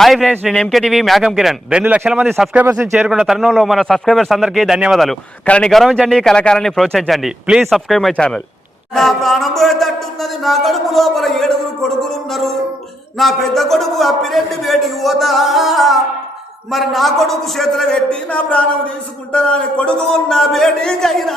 Hi friends నేను M K T V Mekam Kiran. రెండు లక్షల మంది సబ్స్క్రైబర్స్ని చేరుకున్న తరుణంలో మన సబ్స్క్రైబర్స్ అందరికీ ధన్యవాదాలు. కళని గౌరవించండి కళాకారాన్ని ప్రోత్సహించండి. ప్లీజ్ సబ్స్క్రైబ్ మై ఛానల్ నా ప్రాణం నా కడుపు లోపల ఏడుగురు కొడుకులు ఉన్నారు నా పెద్ద కొడుకు అప్పిరెడ్డి వేటికి పోతా. మరి నా కొడుకు చేతులు పెట్టి నా ప్రాణం తీసుకుంటా. కొడుకు నా బేటికైనా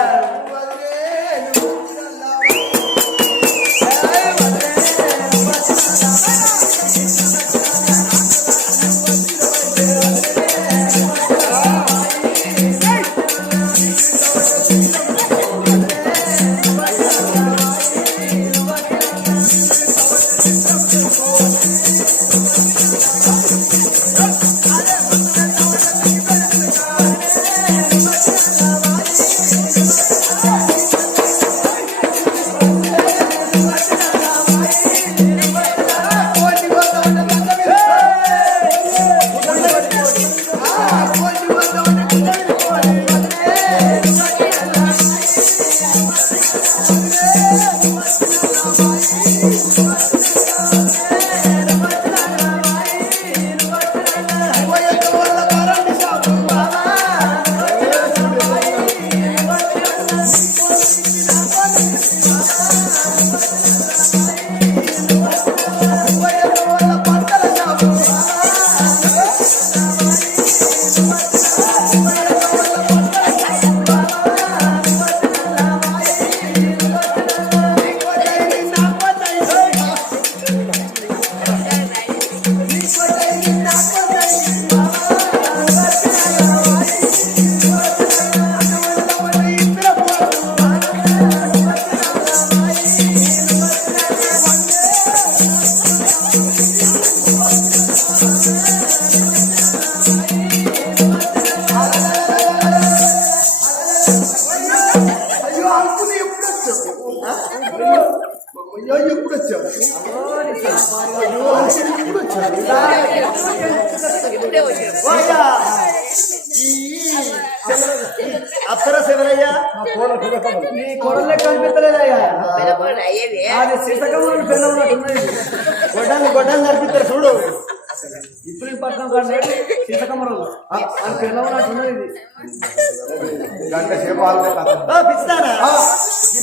ಜಯಪಾಲ್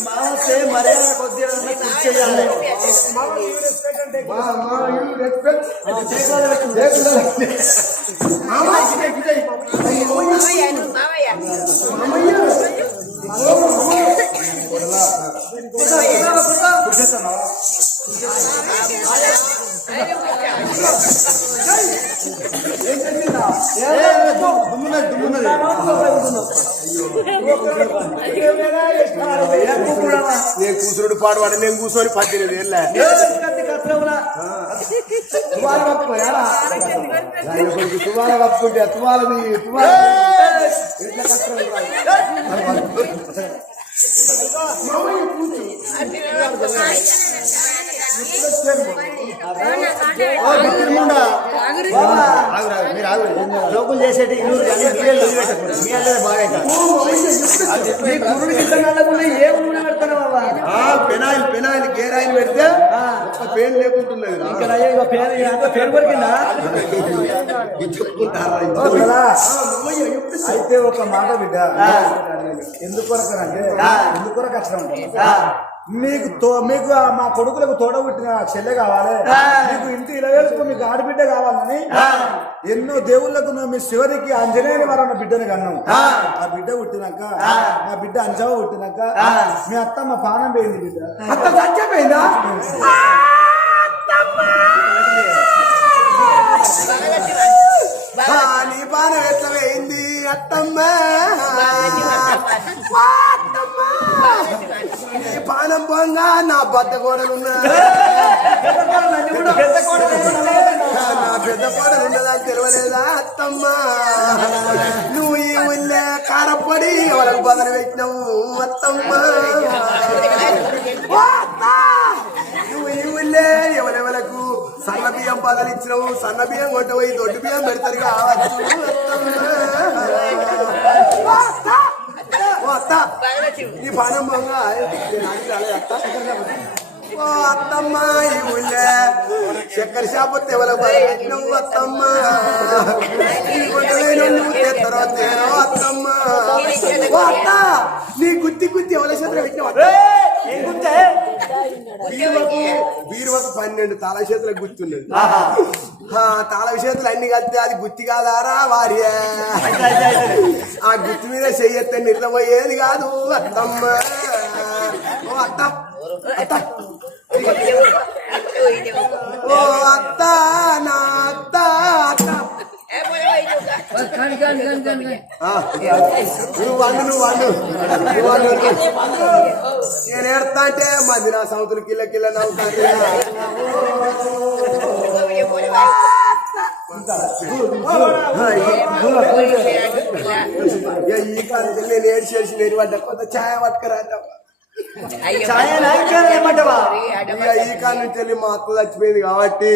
ಮಾವಸೆ ಮರ್ಯಾದೆ ಕೊದ್ದಿರೋದನ್ನ ಕುರ್ಚೆಯಾಲೆ ದುಮ್ಮನ ದುಮ್ಮನ నేను కూతురుడు పాడవాడు? నేను కూర్చొని పద్దెనిమిది ఏళ్ళ. ఏ కప్పుకుంటే కష్టం జోకులు చేసేటి పెనాయిల్ పెనాయిల్ గేరాయిల్ పెడితే పెయిన్ లేకుంటున్నది. ఇక్కడ పేరు పేరు కొరికిందా ఇది చెప్పుకుంటారా? అయితే ఒక మాట బిడ్డ. ఎందుకొరకనంటే ఎందుకొరకు వచ్చిన మీకు తో మీకు మా కొడుకులకు తోడబుట్టిన చెల్లె కావాలి. మీకు ఇంటి ఇలవేలకు మీకు ఆడబిడ్డ కావాలని ఎన్నో దేవుళ్ళకు నువ్వు మీ శివరికి అంజనేయుని వారన్న బిడ్డని కన్నాం ఆ. బిడ్డ పుట్టినాక ఆ. బిడ్డ అంజావ పుట్టినాక మీ అత్తమ్మ పానం పోయింది బిడ్డ. అత్త చచ్చిపోయిందా ఆ, నీ పానం ఎట్లా వేయింది అత్తమ్మ అత్తమ్మ. నీ పానం పోంగా నా బద్ద కోడలున్నా నా పెద్ద కోడలు ఉన్నదని తెలియలేదా అత్తమ్మ నువ్వు ఈ ఊళ్ళే కారపడి ఎవరికి బదులు పెట్టినావు అత్తమ్మ ఓ అత్త! నువ్వు ఈ ఊళ్ళే ఎవరెవరకు సన్న ఇచ్చినావు సన్న బియ్యం కొట్ట పోయి దొడ్డు బియ్యం పెడతారు. కావచ్చు అత్త! నీ పానం బాగా ఓ అత్తమ్మ ఈ ఊళ్ళే చక్కెర షాపు తెవల నువ్వు అత్తమ్మ. నువ్వు తెత్తరో తేరో అత్తమ్మ. ఓ అత్త నీ గుత్తి గుత్తి ఎవల చేతులు బీరువకు బీరువకు పన్నెండు తాళ చేతులకు గుర్తున్నది తాళ చేతులు అన్ని కలిస్తే అది గుత్తి కాదారా వారి ఆ గుత్తి మీద చెయ్యెత్తే నిద్రపోయేది కాదు అత్తమ్మ. ఓ అత్త అత్త. ఓ అత్త నా అత్త. అత్త ఆ, నువ్వు వండు నువ్వు వండు నువ్వు వండు నేను ఏడతా అంటే మంది నా సౌతులు కిల్ల కిల్ల నవ్వుతాను ఈ కాలం నేను ఏడు చేసి నేను పడ్డ కొంత ఛాయ పట్టుకురా ఈ కాలం నుంచి వెళ్ళి మా అత్త చచ్చిపోయింది కాబట్టి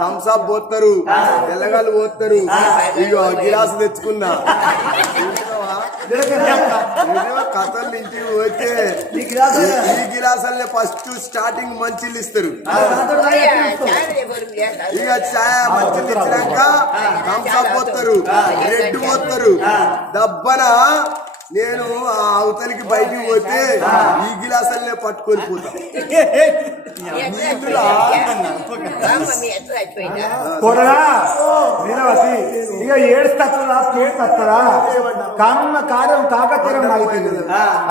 థమ్స్అప్ పోతారు. తెల్లగాళ్ళు పోతారు. ఇక గిలాసు తెచ్చుకున్నా? కథలు ఇంటికి పోతే ఈ గ్లాసు ఈ గిలాసల్లే ఫస్ట్ స్టార్టింగ్ మంచిలు ఇస్తారు. ఇక మంచిలు ఇచ్చినాక థమ్స్అప్ పోతారు. రెడ్ పోతారు. దబ్బన నేను ఆ అవతలికి బయటికి పోతే ఈ గిలాసల్లే పట్టుకొని పోతా. నీలవతి ఇక ఏడు తత్తరా కానున్న కార్యం కాకతీరం అయిపోయింది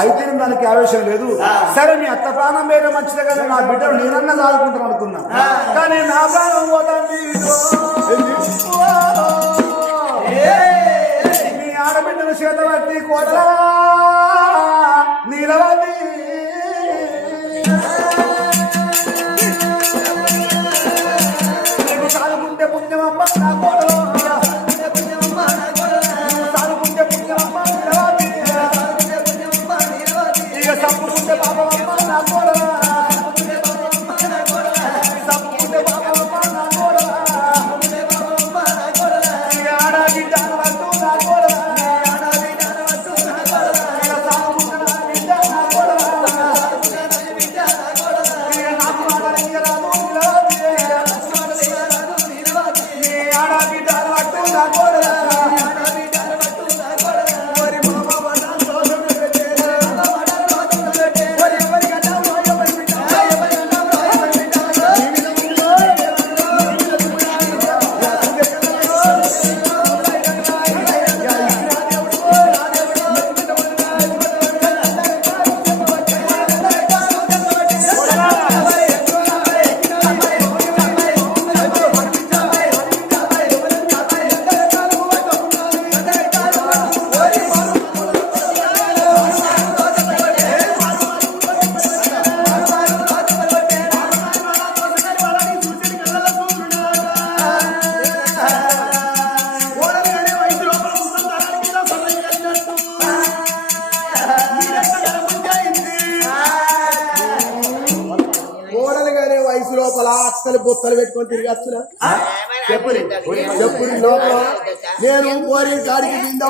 అయితే దానికి ఆవేశం లేదు. సరే మీ అత్త ప్రాణం వేరే మంచిదే కదా నా బిడ్డను నేనన్నా దాదుకుంటాం అనుకున్నా. కానీ నా ప్రాణం పోతాంది ఆడబిడ్డను చేత పట్టి కొడరా నీలవతి పుణ్యమమ్మ నా కోట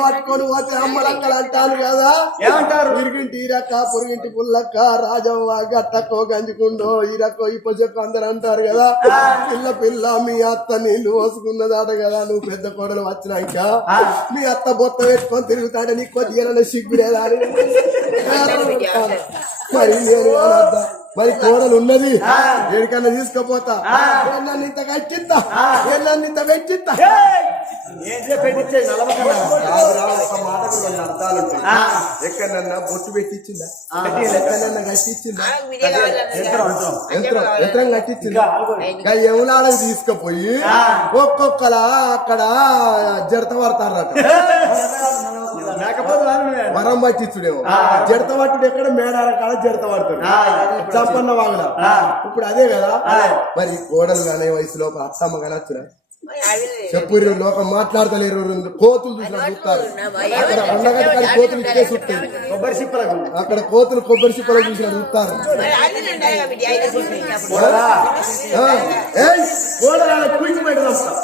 పట్టుకొని పోతే అమ్మలక్కలు అంటాను కదా. ఏమంటారు? ఇరిగింటి ఈరక్క పొరిగింటి పుల్లక్క రాజవ్వ గట్టక్కో గంజుకుండో ఈరక్కో ఇప్ప చెప్పు అందరు అంటారు కదా. పిల్ల పిల్ల మీ అత్త నీళ్ళు పోసుకున్నదాట కదా. నువ్వు పెద్ద కోడలు వచ్చినాక మీ అత్త బొత్త పెట్టుకొని తిరుగుతాడే నీకు కొద్దిగా సిగ్గులేదా అని. మరి నేను మరి కోడలు ఉన్నది. ఎడికన్నా తీసుకుపోతా? ఎన్నన్ని ఇంత కట్టిద్దా? ఎన్నన్ని ఇంత పెట్టిద్దా. ఎక్కడన్నా బొట్టు పెట్టించిందా ఎక్కడన్నా కట్టించిందా యంత్రం యంత్రం. కట్టించిందా ఇంకా యములాడకి తీసుకుపోయి ఒక్కొక్కలా అక్కడ జడత పడతారట. లేకపోతే రాను నేను. వరం పట్టించుడేమో. జడత పట్టుడు ఎక్కడ? మేడాల కాడ జడత పడతాడు. చంపన్న వాగుల. ఇప్పుడు అదే కదా. మరి కోడలు అనే వయసులో అత్తమ్మ కనొచ్చురా చెప్పు లోకం మాట్లాడతలేరు రెండు కోతులు చూసిన చూస్తారు. అక్కడ పండగ కోతులు ఇచ్చే చూస్తాయి కొబ్బరి చిప్పలకు అక్కడ కోతులు కొబ్బరి చిప్పలు చూసిన చూస్తారు.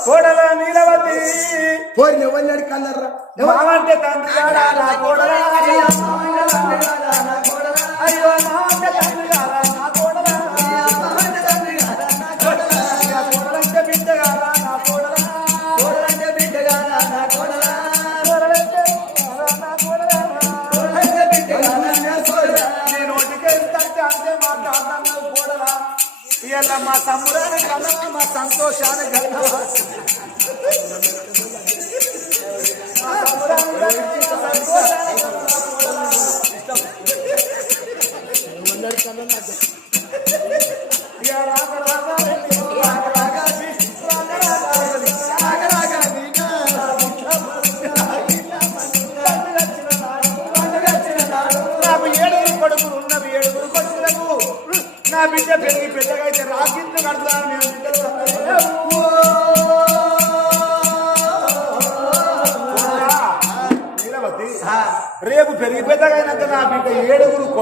కోడల నీలవతి. పోయి ఎవరిని అడిగి కన్నారా మావంటే తండ్రి గారా నా కోడలా అయ్యో మావంటే తండ్రి ఇవాళ మా తమ్ముడాన్ని కన్నా మా సంతోషాన్ని కన్నా. నాకు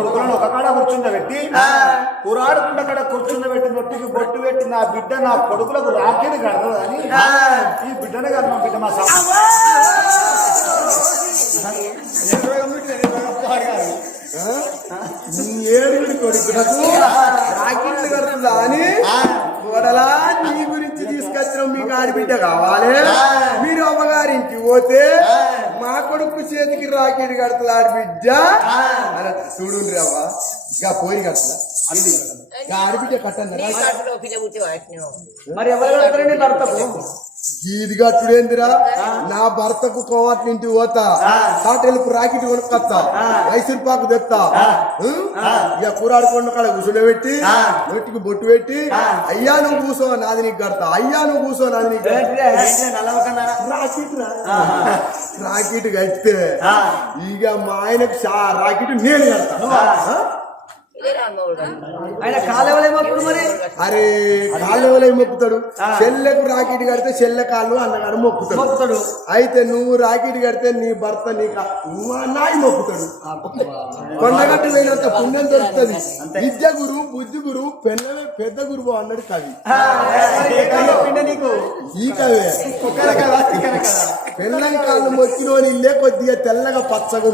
కొడుకులను ఒక కాడ కూర్చుండబెట్టి కురాడుకుండ కాడ కూర్చుండబెట్టి నొట్టికి బొట్టు పెట్టి నా బిడ్డ నా కొడుకులకు రాఖీని అని. ఈ బిడ్డనే కాదు మా బిడ్డ మా సమ ఏడుగురి కొడుకులకు రాకిట్లు కడుతుందా అని? కోడలా నీ గురించి తీసుకొచ్చిన మీకు ఆడబిడ్డ కావాలి. మీరు అమ్మగారింటి పోతే మా కొడుకు చేతికి రాకెట్ కడుతుంది ఆడబిడ్డ అని చూడు అవ్వ. ఇంకా పోయి కడుతుందా? ఇంకా ఆడబిడ్డ కట్టండి మరి ఎవరు కడతారండి? భర్తకు? గీది కట్టుడేందిరా నా భర్తకు కోవాటి ఇంటి పోతా కాటెలకు రాకెట్ కొనుక్కొస్తా. మైసూర్ పాకు తెస్తా? ఇక కూరాడుకొండ కాడ కూర్చోబెట్టి నోటికి బొట్టు పెట్టి అయ్యా నువ్వు కూసో నాది నీకు కడతా. అయ్యా నువ్వు కూసో నాది నీకు? రాకెట్ రాకెట్ కడితే ఇక మా ఆయనకు రాకెట్ నేను కడతా? ఆయన కాలేవలేమప్పుడు మరి? అరే ఎవరై మొక్కుతాడు. చెల్లెకు రాకెట్ కడితే చెల్లె కాళ్ళు అన్నగాడు మొక్కుతాడు. మొక్కుతాడు. అయితే నువ్వు రాకెట్ కడితే నీ భర్త నీ నాయి మొక్కుతాడు. కొండగట్టు పోయినంత పుణ్యం దొరుకుతుంది. విద్య గురు బుద్ధి గురు పెన్నవే పెద్ద గురువు అన్నాడు కవి. ఈ కవే. పెళ్ళం కాళ్ళు మొక్కినోని ఇల్లే కొద్దిగా తెల్లగా పచ్చగా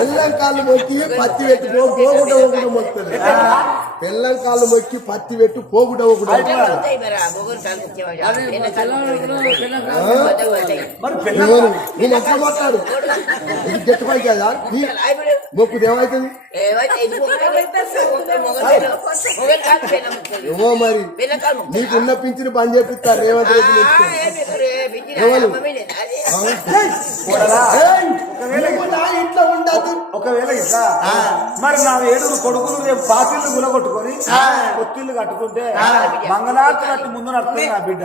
ఉంటాడు కాళ్ళు మొక్కి పత్తి పెట్టుకో పో పోగుట మొక్కుతుంది. పెళ్ళం కాళ్ళు మొక్కి పత్తి పెట్టి ఎవరు? నువ్వు మంచిగా మాట్లాడు ఇది కదా? ఏమవుతుంది ఏమో మరి. నీకున్న పింఛను బంద్ చేపిస్తారు రేవంత్ రెడ్డి ఇంట్లో ఉండదు. ఒకవేళ ఇట్లా మరి నా ఏడుగురు కొడుకులు రేపు బాకిళ్ళు గులగొట్టుకొని కొత్తిళ్ళు కట్టుకుంటే మంగళార్తి కట్టి ముందు నడుతుంది నా బిడ్డ.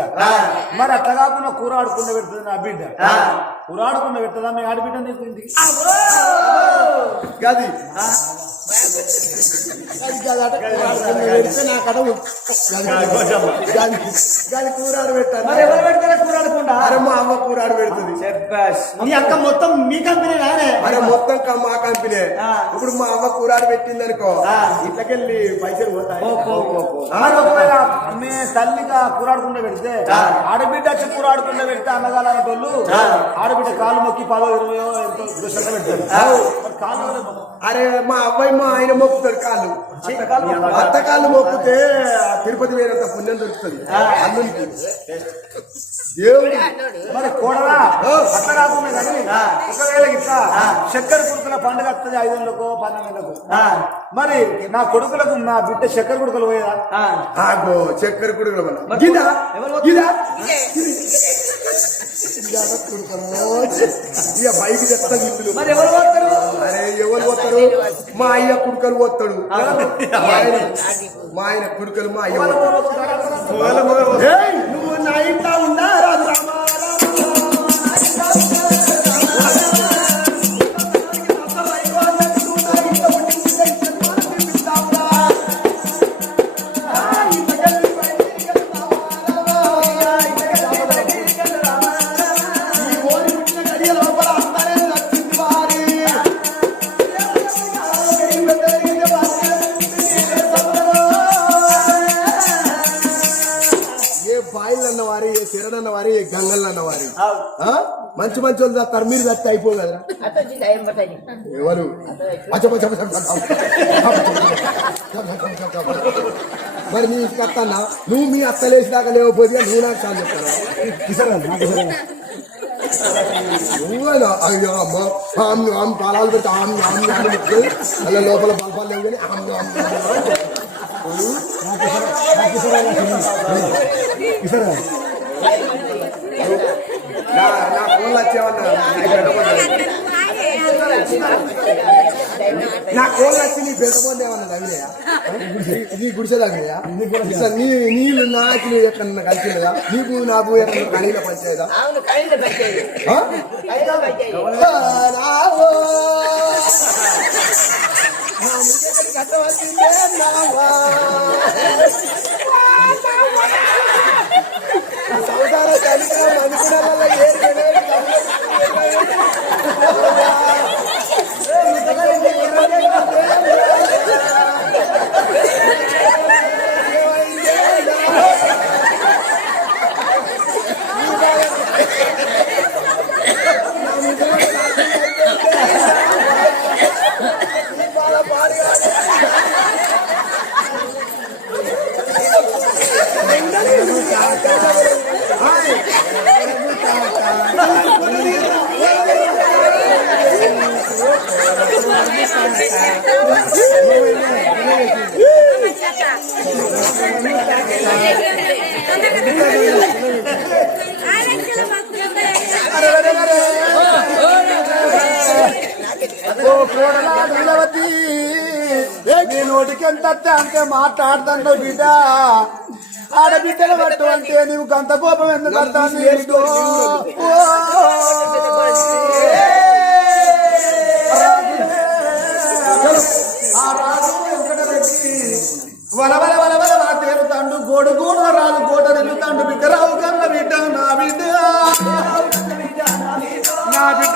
మరి అట్లా కాకుండా కూర ఆడుకుండా పెడుతుంది నా బిడ్డ. కూర ఆడుకుండా పెడుతుందా మీ ఆడబిడ్డ నీకు అది దాని కూరాడు పెట్టాను అరే మా అమ్మ కూరాడు పెడుతుంది చెప్పాస్ మీ అక్క మొత్తం మీ కంపెనీ రానే అరే మొత్తం మా కంపెనీ ఇప్పుడు మా అమ్మ కూరాడు పెట్టింది అనుకో ఇట్లకెళ్ళి పైసలు పోతాయి ఒకవేళ మీ తల్లిగా కూరాడకుండా పెడితే ఆడబిడ్డ వచ్చి కూరాడకుండా పెడితే అన్నగాలన్నటోళ్ళు ఆడబిడ్డ కాలు మొక్కి పదో ఇరవయో ఎంతో పెడతారు కాలు అరే మా అబ్బాయి మా ఆయన మొక్కుతాడు కాళ్ళు. అత్త కాళ్ళు మొక్కితే ఆ తిరుపతి వేరంత పుణ్యం దొరుకుతుంది. అల్లునికి దేవుడు. మరి కోడలా అట్లా కాకుండా కానీ ఒకవేళ ఇట్లా చక్కెర కుడుకుల పండుగ వస్తుంది ఐదేళ్ళకో పన్నెండులకు మరి నా కొడుకులకు నా బిడ్డ చక్కెర కుడుకలు పోయేదా? ఆగో చక్కెర కుడుకుల గిదా ఇక బైక్ చెప్తా ఇల్లు మరి ఎవరు పోతారు? అరే ఎవరు పోతారు మా అయ్య కుడుకలు పోతాడు. మా ఆయన కుడుకలు మా అయ్య నువ్వు నా ఇంట్లో ఉన్నా రాదు రామా, బాయిలు అన్నవారు ఏ సిరడు అన్నవారు ఏ గంగలు అన్నవారు? మంచి మంచి వాళ్ళు తస్తారు మీరు తత్తి అయిపో కదరా ఎవరు. మరి నీ కత్తన్నా నువ్వు మీ అత్తలేసి దాకా లేకపోతే నువ్వు నాకు చాలా చెప్తాను నువ్వేనా అయ్యో అమ్మ ఆమ్ ఆమ్ పాలాలు పెట్టి ఆమ్ అలా లోపల బల్పాలు లేవు కానీ ఆమ్. నా ఫోన్లు వచ్చేవన్నా నా కోళ్ళు వచ్చి నీ పెద్దపోతే ఏమన్నా తగినాయా నీ గుడిసె తగినాయా నీ నీళ్ళు నాకు ఎక్కడ కలిసినదా నీకు నాకు ఎక్కడ కనీల పంచాయదా అవును కళ్ళు పెట్టేది ఆ? కళ్ళు పెట్టేది రావో. నా ముఖకి కట్టవలసిందే నావా. సంసార చరిత్ర అనుకున్న ఏడు కోడలా నీలవతి నీ నోటికి ఎంత వస్తే అంతే మాట్లాడుతాంటో బిడ్డ. ఆడబిడ్డలు పట్టు అంటే నీవు గంత కోపం ఎందుకు. ఆ రాజు వెంకటరెడ్డి. వల వల వల వల వల తేరుతాండు. గోడు గోడు రాజు గోడ నిలుతాండు బిడ్డ రావు కన్న బిడ్డ నా బిడ్డ. నా బిడ్డ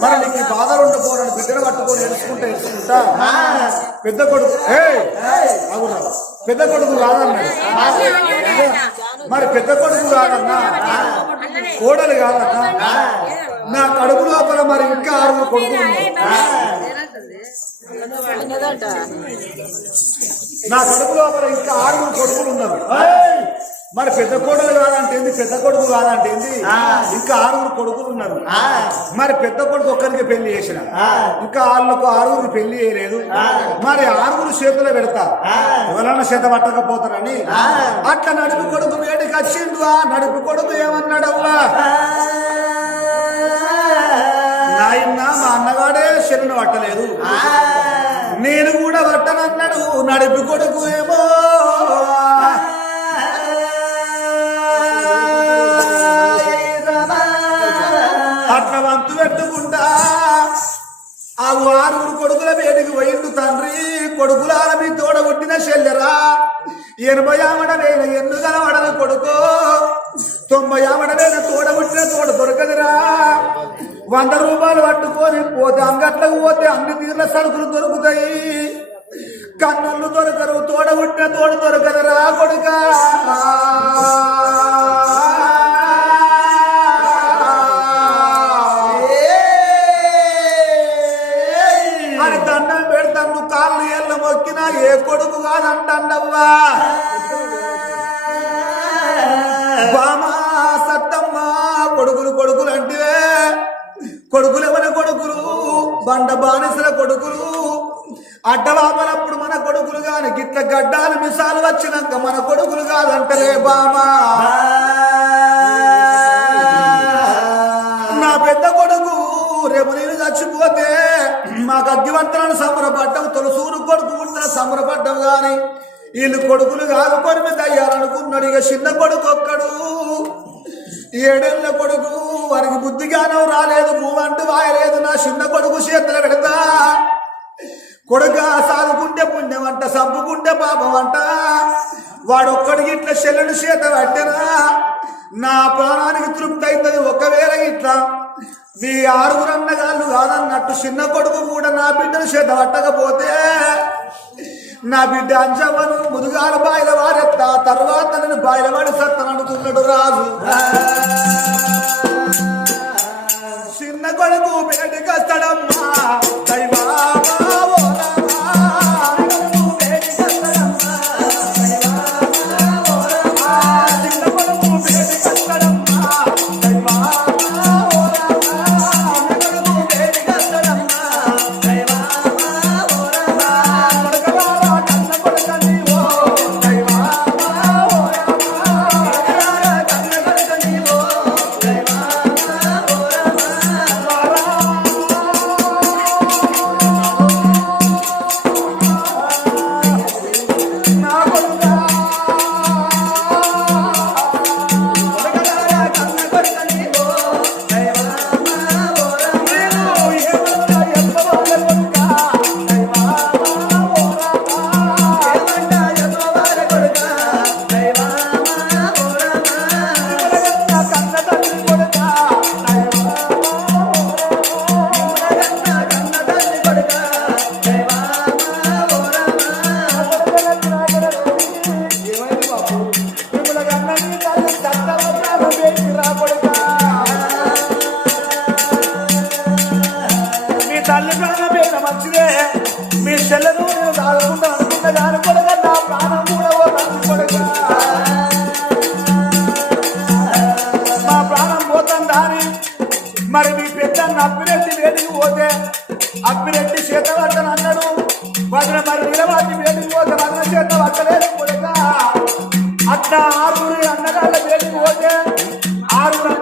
మరి నీకు ఈ బాధలు ఉండపోరని బిడ్డను పట్టుకొని ఎడుచుకుంటా ఎడుచుకుంటా పెద్ద కొడుకు ఏయ్! అవునా పెద్ద కొడుకు కాదన్నాడు మరి పెద్ద కొడుకు కాదన్నా. కోడలు కాదన్నా. నా కడుపు లోపల మరి ఇంకా ఆరుగురు కొడుకు నా కడుపు లోపల ఇంకా ఆరుగురు కొడుకులు ఉన్నారు. మరి పెద్ద కొడుకు కాదంటే ఏంది పెద్ద కొడుకు కాదంటే ఏంది ఇంకా ఆరుగురు కొడుకులు ఉన్నారు. మరి పెద్ద కొడుకు ఒక్కరికి పెళ్ళి చేసిన? ఇంకా వాళ్ళకు ఆరుగురు పెళ్ళి చేయలేదు. మరి ఆరుగురు చేతులు పెడతా. ఎవరన్నా చేత పట్టకపోతారని? అట్లా నడుపు కొడుకు వేడికి వచ్చిండు ఆ నడుపు కొడుకు ఏమన్నాడవ్వా నాయన్న మా అన్నగాడే శరణు పట్టలేదు. నేను కూడా పట్టనన్నాడు నడుపు కొడుకు ఏమో ఎనభై ఆమడ వేల ఎన్ను కలవడన కొడుకు. తొంభై ఆమడ వేల తోడగొట్టిన తోడ దొరకదురా. వంద రూపాయలు పట్టుకొని పోతే అంగట్లకు పోతే అన్ని తీర్ల సరుకులు దొరుకుతాయి. కన్నులు దొరకరు తోడగొట్టిన తోడు దొరకదురా కొడుకా. కొడుకు కాదంటండవ్వా బామా సత్తమ్మ కొడుకులు కొడుకులు అంటే కొడుకులు ఎవరి కొడుకులు? బండ బానిసల కొడుకులు? అడ్డవాపలప్పుడు మన కొడుకులు కాని గిట్ల గడ్డాలు మిసాలు వచ్చినాక మన కొడుకులు కాదంటలే బామా. నా పెద్ద కొడుకు రేపు నేను చచ్చిపోతే మాకు అగ్గివంతలను సంబరపడ్డం తొలసూరు కొడుకు సంబరపడ్డం కానీ వీళ్ళు కొడుకులు కాకపోయి మీద అయ్యారనుకున్నాడు ఇక చిన్న కొడుకు ఒక్కడు. ఏడేళ్ళ కొడుకు వారికి బుద్ధి జ్ఞానం రాలేదు భూమంటూ వాయలేదు నా చిన్న కొడుకు చేతులు పెడతా. కొడుక సాగుకుంటే పుణ్యం అంట సబ్బుకుంటే పాపం అంట వాడు ఒక్కడికి ఇట్లా చెల్లెడు చేత పట్టినా నా ప్రాణానికి తృప్తి అవుతుంది ఒకవేళ ఇట్లా. మీ ఆరుగురు అన్నగాళ్ళు కాదన్నట్టు చిన్న కొడుకు కూడా నా బిడ్డను చేత పట్టకపోతే నా బిడ్డ అంజవ్వను ముదుగాల బాయిల వారెత్తా తర్వాత నేను బాయిల వాడి సత్తను అనుకున్నాడు రాజు. చిన్న కొడుకు బయటికి పోతే అప్పిరెడ్డి చేత అన్నాడు. వదిన మరి నిలవాటి వేడికి పోతే వదిన చేత పట్టలేదు కొడుక. అట్లా ఆరుగురు అన్నగాళ్ళ వేడికి పోతే ఆరుగురు